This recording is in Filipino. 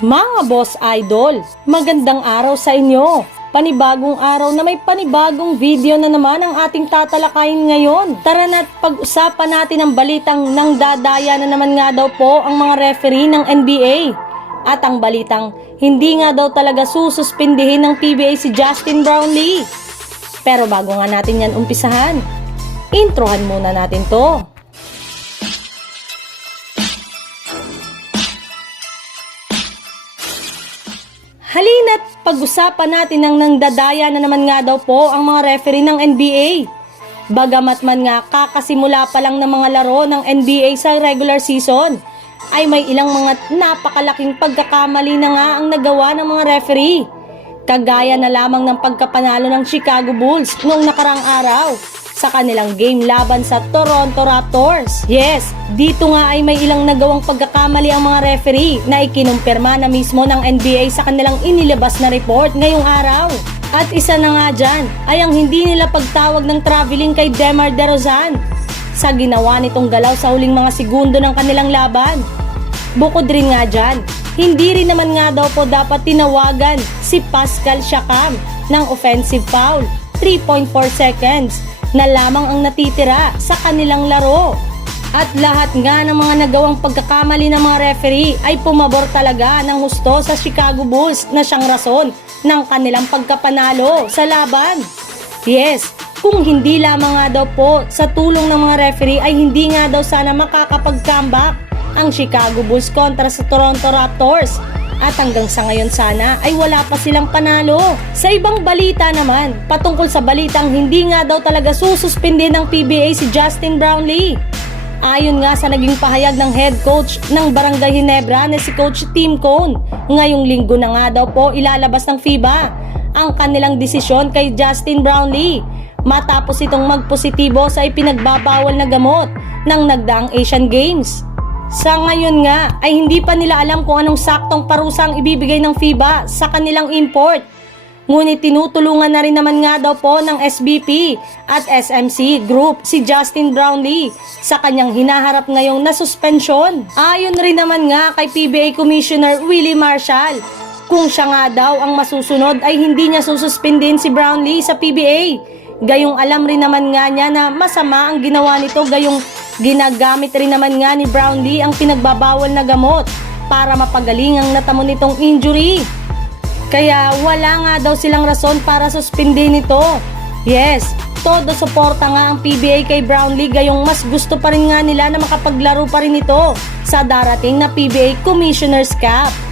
Mga boss idol, magandang araw sa inyo. Panibagong araw na may panibagong video na naman ang ating tatalakayin ngayon. Tara na't pag-usapan natin ang balitang nang dadaya na naman nga daw po ang mga referee ng NBA. At ang balitang hindi nga daw talaga sususpindihin ng PBA si Justin Brownlee. Pero bago nga natin yan umpisahan, introhan muna natin to. Halina't pag-usapan natin ang nangdadaya na naman nga daw po ang mga referee ng NBA. Bagamat man nga kakasimula pa lang ng mga laro ng NBA sa regular season, ay may ilang mga napakalaking pagkakamali na nga ang nagawa ng mga referee. Kagaya na lamang ng pagkapanalo ng Chicago Bulls noong nakarang araw sa kanilang game laban sa Toronto Raptors. Yes, dito nga ay may ilang nagawang pagkakamali ang mga referee na ikinumpirma na mismo ng NBA sa kanilang inilabas na report ngayong araw. At isa na nga dyan ay ang hindi nila pagtawag ng traveling kay Demar DeRozan sa ginawa nitong galaw sa huling mga segundo ng kanilang laban. Bukod rin nga dyan, hindi rin naman nga daw po dapat tinawagan si Pascal Siakam ng offensive foul 3.4 seconds na lamang ang natitira sa kanilang laro. At lahat nga ng mga nagawang pagkakamali ng mga referee ay pumabor talaga ng husto sa Chicago Bulls na siyang rason ng kanilang pagkapanalo sa laban. Yes, kung hindi lamang nga daw po sa tulong ng mga referee ay hindi nga daw sana makakapag-comeback ang Chicago Bulls kontra sa Toronto Raptors. At hanggang sa ngayon sana ay wala pa silang panalo. Sa ibang balita naman, patungkol sa balitang hindi nga daw talaga sususpindi ng PBA si Justin Brownlee. Ayon nga sa naging pahayag ng head coach ng Barangay Ginebra na si Coach Tim Cone, ngayong linggo na nga daw po ilalabas ng FIBA ang kanilang desisyon kay Justin Brownlee matapos itong magpositibo sa ipinagbabawal na gamot ng nagdaang Asian Games. Sa ngayon nga ay hindi pa nila alam kung anong saktong parusang ibibigay ng FIBA sa kanilang import. Ngunit tinutulungan na rin naman nga daw po ng SBP at SMC Group si Justin Brownlee sa kanyang hinaharap ngayong na suspensyon. Ayon rin naman nga kay PBA Commissioner Willie Marshall, kung siya nga daw ang masusunod ay hindi niya sususpendin si Brownlee sa PBA. Gayong alam rin naman nga niya na masama ang ginawa nito gayong ginagamit rin naman nga ni Brownlee ang pinagbabawal na gamot para mapagaling ang natamo nitong injury. Kaya wala nga daw silang rason para suspendin ito. Yes, todo suporta nga ang PBA kay Brownlee gayong mas gusto pa rin nga nila na makapaglaro pa rin ito sa darating na PBA Commissioner's Cup.